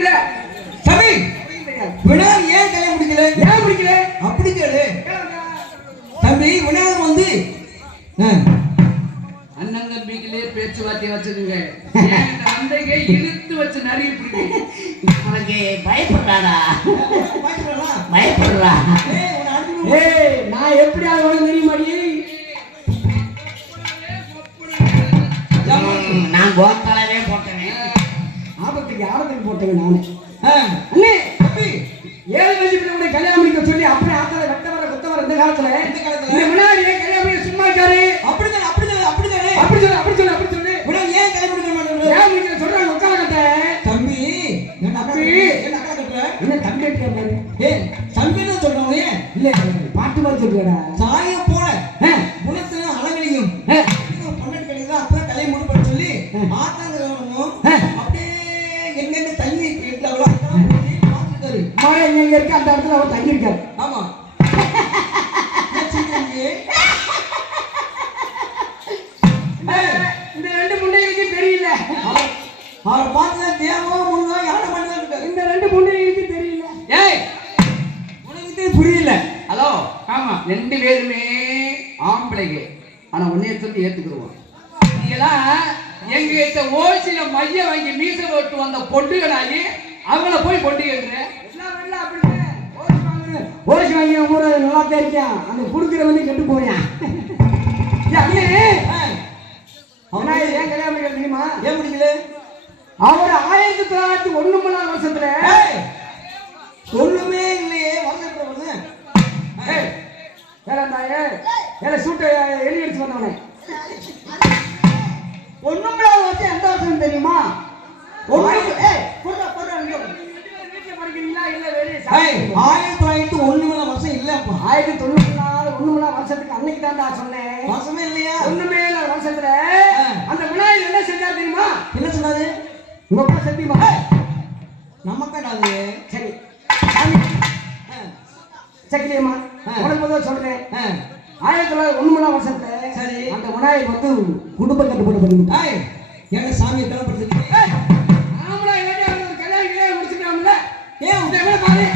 சமி விநாயகர் ஏன் கல்யாணம் முடிக்கல அப்படி கேளு தம்பி. விநாயகர் வந்து அண்ணன் தம்பிக்கிலே பேச்சுவார்த்தை வச்சுக்குங்க. அந்தைங்க இழுத்து வச்சு நிறைய பிடிக்கும். உனக்கு பயப்படுறாடா பயப்படுறா. நான் எப்படி அதோட தெரியுமாடி? நான் கோத்தாலவே போட்டேன். ஆபத்துக்கு ஆபத்துக்கு போட்டேன் நானு. அண்ணே தம்பி 7 வயசு பிள்ளை கல்யாணம் பண்ணிக்க சொல்லி அப்படியே ஆத்தால வெட்டவர குத்தவர இந்த காலத்துல இந்த முன்னாடியே கல்யாணம் பண்ணி சும்மா இருக்காரு. அப்படிதான் அப்படி சொல்லு விநாயகர் ஏன் கல்யாணம் முடிக்க மாட்டேங்குது? ஏன் முடிக்க சொல்றாங்க உட்கார கட்ட தம்பி. என்ன அக்கா கட்டுற? என்ன தம்பி கட்டுற பாரு. தம்பின்னு சொல்றவங்க இல்ல பாட்டு மாதிரி சொல்லுடா. சாயம் போல குணத்துல அழகிலையும் பொண்ணு கிடையாது. அப்பதான் கல்யாணம் முடிப்பேன்னு சொல்லி ஆத்தாங்க அப்படியே எங்க தண்ணி வீட்டுல மழை எங்க இருக்கு அந்த இடத்துல அவர் தங்கி இருக்காரு. ஆமா இந்த 2 முண்டைகளுக்கு தெரியல. அவரை பார்த்து தேவோ முன்னோ யாரை பண்ணி இருக்காரு. இந்த 2 முண்டைகளுக்கு தெரியல. ஏய் உனக்கு புரியல? ஹலோ ஆமா 2 பேருமே ஆம்பளைங்க. ஆனா உன்னைய சொல்லி ஏத்துக்குருவோம். நீங்களாம் எங்க கிட்ட ஓசில மைய வாங்கி மீச போட்டு வந்த பொண்டுகளாகி அவங்கள போய் பொண்டு கேட்குற. ஓசி வாங்கி ஊரை நல்லா தெரியும். அந்த குடுக்கிற வந்து கெட்டு போறேன். அவனா ஏன் கல்யாணம் பண்ணிக்க தெரியுமா? ஏன் முடிக்கல? அவர் 1901 வருஷத்துல ஒண்ணுமே இல்லையே. வருஷத்துல வேலை வேலை சூட்டை எழுதி அடிச்சு வந்தவனே 1 வருஷம் எந்த வருஷம் தெரியுமா? படிக்கிறீங்களா இல்ல வெளியே 1901 வருஷம் இல்லப்பா. 1901 வருஷத்துக்கு அன்னைக்கு தான் சொன்னேன். வருஷமே இல்லையா? ஒண்ணுமே இல்ல வருஷத்துல அந்த விநாயகர் என்ன செஞ்சாரு தெரியுமா? என்ன சொன்னாரு? உங்க அப்பா சத்தியமா நமக்கடா அது. சரி சக்கிலியம்மா உனக்கு முதல்ல சொல்றேன். 1901 வருஷத்துல சரி அந்த விநாயகர் வந்து குடும்ப கட்டுப்பாடு பண்ணிவிட்டாய். எங்க சாமியை தலைப்படுத்தி ஆம்பளை கல்யாணம் முடிச்சுட்டாங்கல்ல. ஏன் பாரு